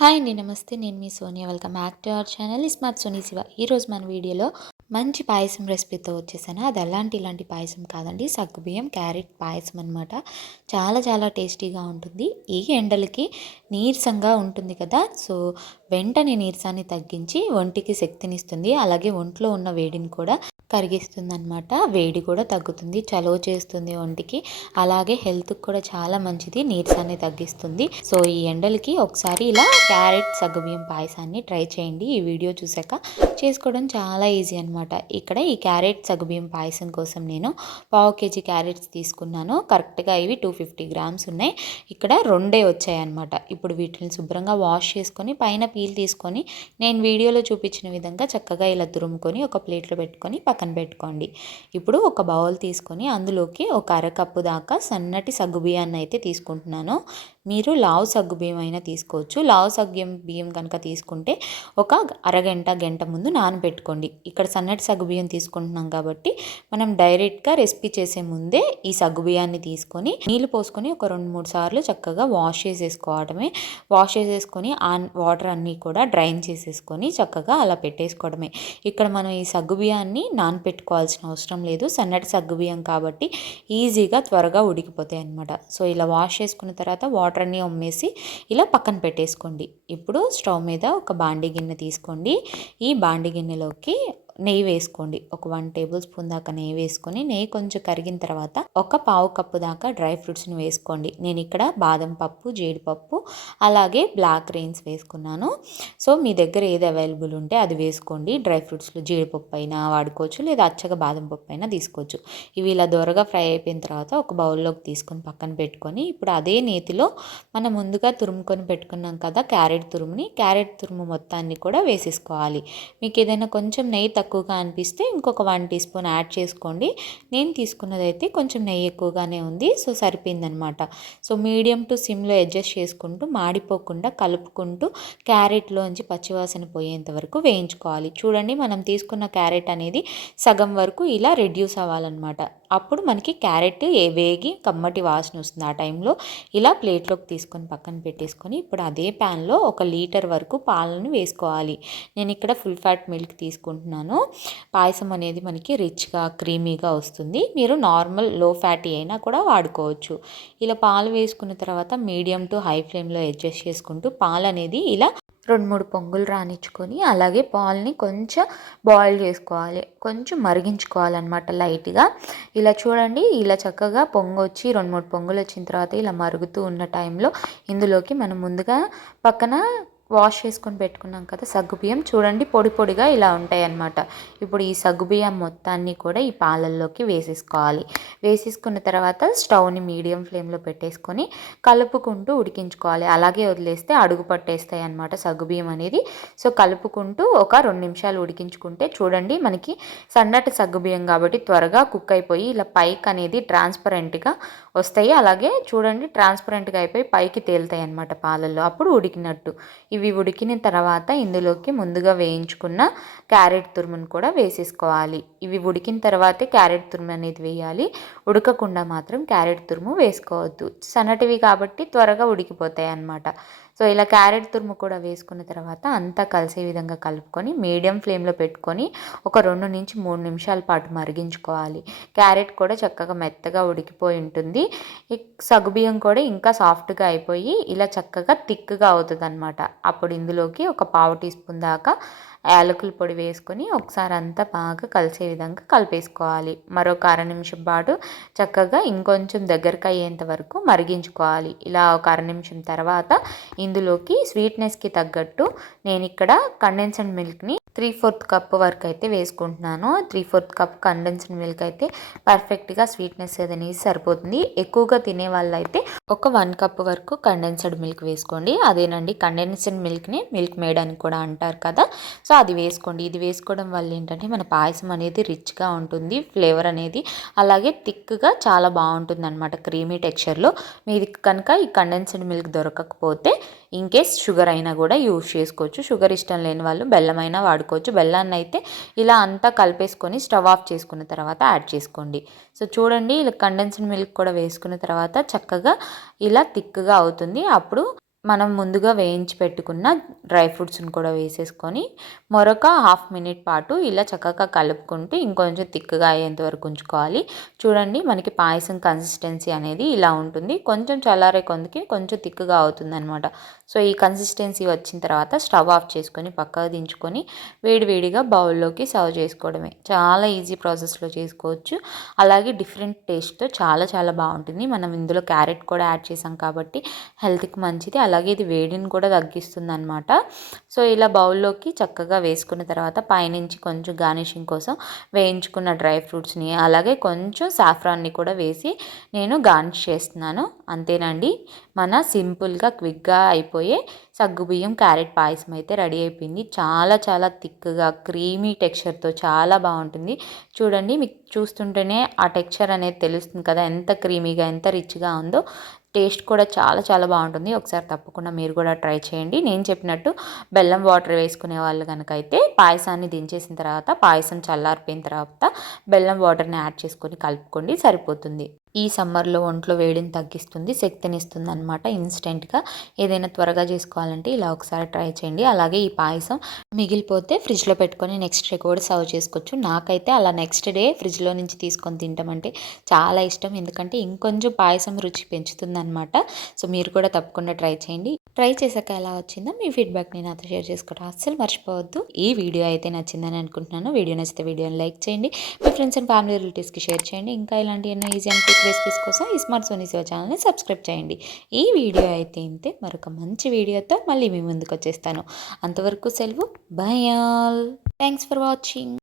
Hi అండి. నమస్తే. నేను మీ Sonia. Welcome back to our channel smart Soni Shiva. ఈరోజు మన వీడియోలో మంచి పాయసం రెసిపీతో వచ్చేసాను. అది ఇలాంటి పాయసం కాదండి, సగ్గుబియ్యం క్యారెట్ పాయసం అనమాట. చాలా చాలా టేస్టీగా ఉంటుంది. ఈ ఎండలకి నీరసంగా ఉంటుంది కదా, సో వెంటనే నీరసాన్ని తగ్గించి ఒంటికి శక్తినిస్తుంది. అలాగే ఒంట్లో ఉన్న వేడిని కూడా కరిగిస్తుంది అనమాట. వేడి కూడా తగ్గుతుంది, చలువ చేస్తుంది ఒంటికి. అలాగే హెల్త్కి కూడా చాలా మంచిది, నీరసాన్ని తగ్గిస్తుంది. సో ఈ ఎండలకి ఒకసారి ఇలా క్యారెట్ సగ్గుబియ్యం పాయసాన్ని ట్రై చేయండి. ఈ వీడియో చూసాక చేసుకోవడం చాలా ఈజీ అనమాట. ఇక్కడ ఈ క్యారెట్ సగ్గుబియ్యం పాయసం కోసం నేను 1/2 kg క్యారెట్స్ తీసుకున్నాను. కరెక్ట్గా ఇవి 250 గ్రామ్స్ ఉన్నాయి. ఇక్కడ రెండే వచ్చాయన్నమాట. ఇప్పుడు వీటిని శుభ్రంగా వాష్ చేసుకొని పైన పీల్ తీసుకొని నేను వీడియోలో చూపించిన విధంగా చక్కగా ఇలా తురుముకొని ఒక ప్లేట్లో పెట్టుకొని పక్కన పెట్టుకోండి. ఇప్పుడు ఒక బౌల్ తీసుకొని అందులోకి ఒక అరకప్పు దాకా సన్నటి సగ్గుబియ్యాన్ని అయితే తీసుకుంటున్నాను. మీరు లావు సగ్గుబియ్యం అయినా తీసుకోవచ్చు. లావు బియ్యం కనుక తీసుకుంటే ఒక గంట ముందు నానబెట్టుకోండి. ఇక్కడ సన్నటి సగ్గుబియ్యం తీసుకుంటున్నాం కాబట్టి మనం డైరెక్ట్గా రెసిపీ చేసే ముందే ఈ సగ్గుబియ్యాన్ని తీసుకొని నీళ్ళు పోసుకొని ఒక 2-3 సార్లు చక్కగా వాష్ చేసేసుకోవడమే. వాష్ చేసేసుకొని ఆ వాటర్ అన్నీ కూడా డ్రైన్ చేసేసుకొని చక్కగా అలా పెట్టేసుకోవడమే. ఇక్కడ మనం ఈ సగ్గుబియ్యాన్ని నానపెట్టుకోవాల్సిన అవసరం లేదు. సన్నటి సగ్గుబియ్యం కాబట్టి ఈజీగా త్వరగా ఉడికిపోతాయి అన్నమాట. సో ఇలా వాష్ చేసుకున్న తర్వాత వాటర్ అన్నీ అమ్మేసి ఇలా పక్కన పెట్టేసుకోండి. ఇప్పుడు స్టవ్ మీద ఒక బాండీ గిన్నె తీసుకోండి. ఈ బాండీ గిన్నెలోకి నెయ్యి వేసుకోండి. ఒక 1 టేబుల్ స్పూన్ దాకా నెయ్యి వేసుకొని నెయ్యి కొంచెం కరిగిన తర్వాత ఒక 1/2 కప్పు దాకా డ్రై ఫ్రూట్స్ని వేసుకోండి. నేను ఇక్కడ బాదం పప్పు, జీడిపప్పు, అలాగే బ్లాక్ గ్రెయిన్స్ వేసుకున్నాను. సో మీ దగ్గర ఏది అవైలబుల్ ఉంటే అది వేసుకోండి. డ్రై ఫ్రూట్స్లో జీడిపప్పు అయినా వాడుకోవచ్చు, లేదా అచ్చగా బాదం పప్పు అయినా తీసుకోవచ్చు. ఇవి ఇలా దోరగా ఫ్రై అయిపోయిన తర్వాత ఒక బౌల్లోకి తీసుకొని పక్కన పెట్టుకొని ఇప్పుడు అదే నేతిలో మనం ముందుగా తురుముకొని పెట్టుకున్నాం కదా క్యారెట్ తురుము మొత్తాన్ని కూడా వేసేసుకోవాలి. మీకు ఏదైనా కొంచెం నెయ్యి తక్కువగా అనిపిస్తే ఇంకొక 1 టీ స్పూన్ యాడ్ చేసుకోండి. నేను తీసుకున్నదైతే కొంచెం నెయ్యి ఎక్కువగానే ఉంది, సో సరిపోయిందనమాట. సో మీడియం టు సిమ్లో అడ్జస్ట్ చేసుకుంటూ మాడిపోకుండా కలుపుకుంటూ క్యారెట్లోంచి పచ్చివాసన పోయేంత వరకు వేయించుకోవాలి. చూడండి, మనం తీసుకున్న క్యారెట్ అనేది సగం వరకు ఇలా రెడ్యూస్ అవ్వాలన్నమాట. అప్పుడు మనకి క్యారెట్ వేగి కమ్మటి వాసన వస్తుంది. ఆ టైంలో ఇలా ప్లేట్లోకి తీసుకొని పక్కన పెట్టేసుకొని ఇప్పుడు అదే ప్యాన్లో 1 లీటర్ వరకు పాలను వేసుకోవాలి. నేను ఇక్కడ ఫుల్ ఫ్యాట్ మిల్క్ తీసుకుంటున్నాను. పాయసం అనేది మనకి రిచ్గా క్రీమీగా వస్తుంది. మీరు నార్మల్ లో ఫ్యాటీ అయినా కూడా వాడుకోవచ్చు. ఇలా పాలు వేసుకున్న తర్వాత మీడియం టు హై ఫ్లేమ్లో అడ్జస్ట్ చేసుకుంటూ పాలు అనేది ఇలా 2-3 పొంగులు రానిచ్చుకొని అలాగే పాలని కొంచెం బాయిల్ చేసుకోవాలి, కొంచెం మరిగించుకోవాలన్నమాట లైట్గా. ఇలా చూడండి, ఇలా చక్కగా పొంగొచ్చి 2-3 పొంగులు వచ్చిన తర్వాత ఇలా మరుగుతూ ఉన్న టైంలో ఇందులోకి మనం ముందుగా పక్కన వాష్ చేసుకొని పెట్టుకున్నాం కదా సగ్గుబియ్యం, చూడండి పొడి పొడిగా ఇలా ఉంటాయి అన్నమాట. ఇప్పుడు ఈ సగ్గుబియ్యం మొత్తాన్ని కూడా ఈ పాలల్లోకి వేసేసుకోవాలి. వేసేసుకున్న తర్వాత స్టవ్ని మీడియం ఫ్లేమ్లో పెట్టేసుకొని కలుపుకుంటూ ఉడికించుకోవాలి. అలాగే వదిలేస్తే అడుగు పట్టేస్తాయి అన్నమాట సగ్గుబియ్యం అనేది. సో కలుపుకుంటూ ఒక 2 నిమిషాలు ఉడికించుకుంటే చూడండి మనకి సన్నటి సగ్గుబియ్యం కాబట్టి త్వరగా కుక్ అయిపోయి ఇలా పైకి అనేది ట్రాన్స్పరెంట్గా వస్తాయి. అలాగే చూడండి ట్రాన్స్పరెంట్గా అయిపోయి పైకి తేలుతాయి అన్నమాట పాలల్లో, అప్పుడు ఉడికినట్టు. ఇవి ఉడికిన తర్వాత ఇందులోకి ముందుగా వేయించుకున్న క్యారెట్ తురుమును కూడా వేసేసుకోవాలి. ఇవి ఉడికిన తర్వాతే క్యారెట్ తురుము అనేది వేయాలి. ఉడకకుండా మాత్రం క్యారెట్ తురుము వేసుకోవద్దు. సన్నటివి కాబట్టి త్వరగా ఉడికిపోతాయి అన్నమాట. సో ఇలా క్యారెట్ తురుము కూడా వేసుకున్న తర్వాత అంతా కలిసే విధంగా కలుపుకొని మీడియం ఫ్లేమ్లో పెట్టుకొని ఒక 2-3 నిమిషాల పాటు మరిగించుకోవాలి. క్యారెట్ కూడా చక్కగా మెత్తగా ఉడికిపోయి ఉంటుంది. ఈ సగ్గుబియ్యం కూడా ఇంకా సాఫ్ట్గా అయిపోయి ఇలా చక్కగా థిక్గా అవుతుంది అనమాట. అప్పుడు ఇందులోకి ఒక 1/2 టీ స్పూన్ దాకా యాలకుల పొడి వేసుకొని ఒకసారి అంతా బాగా కలిసే విధంగా కలిపేసుకోవాలి. మరొక 1/2 నిమిషం పాటు చక్కగా ఇంకొంచెం దగ్గరకు అయ్యేంత వరకు మరిగించుకోవాలి. ఇలా ఒక 1/2 నిమిషం తర్వాత ఇందులోకి స్వీట్నెస్కి తగ్గట్టు నేను ఇక్కడ కండెన్స్డ్ మిల్క్ని 3/4 కప్ వరకు అయితే వేసుకుంటున్నాను. 3/4 కప్ కండెన్స్డ్ మిల్క్ అయితే పర్ఫెక్ట్గా స్వీట్నెస్ అనేది సరిపోతుంది. ఎక్కువగా తినే వాళ్ళైతే ఒక 1 కప్ వరకు కండెన్స్డ్ మిల్క్ వేసుకోండి. అదేనండి, కండెన్స్డ్ మిల్క్ని మిల్క్ మేడ్ అని కూడా అంటారు కదా, సో అది వేసుకోండి. ఇది వేసుకోవడం వల్ల ఏంటంటే మన పాయసం అనేది రిచ్గా ఉంటుంది, ఫ్లేవర్ అనేది అలాగే థిక్గా చాలా బాగుంటుంది అనమాట, క్రీమీ టెక్స్చర్లో. మీది కనుక ఈ కండెన్స్డ్ మిల్క్ దొరకకపోతే ఇన్కేస్ షుగర్ అయినా కూడా యూజ్ చేసుకోవచ్చు. షుగర్ ఇష్టం లేని వాళ్ళు బెల్లం అయినా వాడుకోవచ్చు. బెల్లాన్ని అయితే ఇలా అంతా కలిపేసుకొని స్టవ్ ఆఫ్ చేసుకున్న తర్వాత యాడ్ చేసుకోండి. సో చూడండి, ఇలా కండెన్స్డ్ మిల్క్ కూడా వేసుకున్న తర్వాత చక్కగా ఇలా థిక్గా అవుతుంది. అప్పుడు మనం ముందుగా వేయించి పెట్టుకున్న డ్రై ఫ్రూట్స్ని కూడా వేసేసుకొని మరొక హాఫ్ మినిట్ పాటు ఇలా చక్కగా కలుపుకుంటూ ఇంకొంచెం థిక్గా అయ్యేంత వరకు ఉంచుకోవాలి. చూడండి మనకి పాయసం కన్సిస్టెన్సీ అనేది ఇలా ఉంటుంది. కొంచెం చల్లారే కొందికి కొంచెం థిక్గా అవుతుందన్నమాట. సో ఈ కన్సిస్టెన్సీ వచ్చిన తర్వాత స్టవ్ ఆఫ్ చేసుకొని పక్కకు దించుకొని వేడివేడిగా బౌల్లోకి సర్వ్ చేసుకోవడమే. చాలా ఈజీ ప్రాసెస్లో చేసుకోవచ్చు. అలాగే డిఫరెంట్ టేస్ట్తో చాలా చాలా బాగుంటుంది. మనం ఇందులో క్యారెట్ కూడా యాడ్ చేసాం కాబట్టి హెల్త్కి మంచిది. అలాగే ఇది వేడిని కూడా తగ్గిస్తుంది అనమాట. సో ఇలా బౌల్లోకి చక్కగా వేసుకున్న తర్వాత పైనుంచి కొంచెం గార్నిషింగ్ కోసం వేయించుకున్న డ్రై ఫ్రూట్స్ని అలాగే కొంచెం సాఫ్రాన్ని కూడా వేసి నేను గార్నిష్ చేస్తున్నాను. అంతేనండి, మన సింపుల్గా క్విక్గా అయిపోయే సగ్గుబియ్యం క్యారెట్ పాయసం అయితే రెడీ అయిపోయింది. చాలా చాలా థిక్గా క్రీమీ టెక్స్చర్తో చాలా బాగుంటుంది. చూడండి, మీకు చూస్తుంటేనే ఆ టెక్స్చర్ అనేది తెలుస్తుంది కదా, ఎంత క్రీమీగా ఎంత రిచ్గా ఉందో. టేస్ట్ కూడా చాలా చాలా బాగుంటుంది. ఒకసారి తప్పకుండా మీరు కూడా ట్రై చేయండి. నేను చెప్పినట్టు బెల్లం వాటర్ వేసుకునే వాళ్ళు కనుక అయితే పాయసాన్ని దించేసిన తర్వాత పాయసం చల్లారిపోయిన తర్వాత బెల్లం వాటర్ని యాడ్ చేసుకొని కలుపుకోండి, సరిపోతుంది. ఈ సమ్మర్లో ఒంట్లో వేడిని తగ్గిస్తుంది, శక్తినిస్తుంది అనమాట. ఇన్స్టెంట్గా ఏదైనా త్వరగా చేసుకోవాలంటే ఇలా ఒకసారి ట్రై చేయండి. అలాగే ఈ పాయసం మిగిలిపోతే ఫ్రిడ్జ్లో పెట్టుకొని నెక్స్ట్ డే కూడా సర్వ్ చేసుకోవచ్చు. నాకైతే అలా నెక్స్ట్ డే ఫ్రిడ్జ్లో నుంచి తీసుకొని తింటామంటే చాలా ఇష్టం, ఎందుకంటే ఇంకొంచెం పాయసం రుచి పెంచుతుందన్నమాట. సో మీరు కూడా తప్పకుండా ట్రై చేయండి. ట్రై చేశాక ఎలా వచ్చిందో మీ ఫీడ్బ్యాక్ని నాతో షేర్ చేసుకోవడం అస్సలు మర్చిపోవద్దు. ఈ వీడియో అయితే నచ్చిందని అనుకుంటున్నాను. వీడియో నచ్చితే వీడియోని లైక్ చేయండి, మీ ఫ్రెండ్స్ అండ్ ఫ్యామిలీ రిలేటివ్స్కి షేర్ చేయండి. ఇంకా ఇలాంటి ఎన్నో ఈజీ అండ్ క్విక్ రెసిపీస్ కోసం ఈ స్మార్ట్ సోనీ శివ ఛానల్ని సబ్స్క్రైబ్ చేయండి. ఈ వీడియో అయితే ఇంతే, మరొక మంచి వీడియోతో మళ్ళీ మీ ముందుకు వచ్చేస్తాను. అంతవరకు సెలవు, by all. Thanks for watching.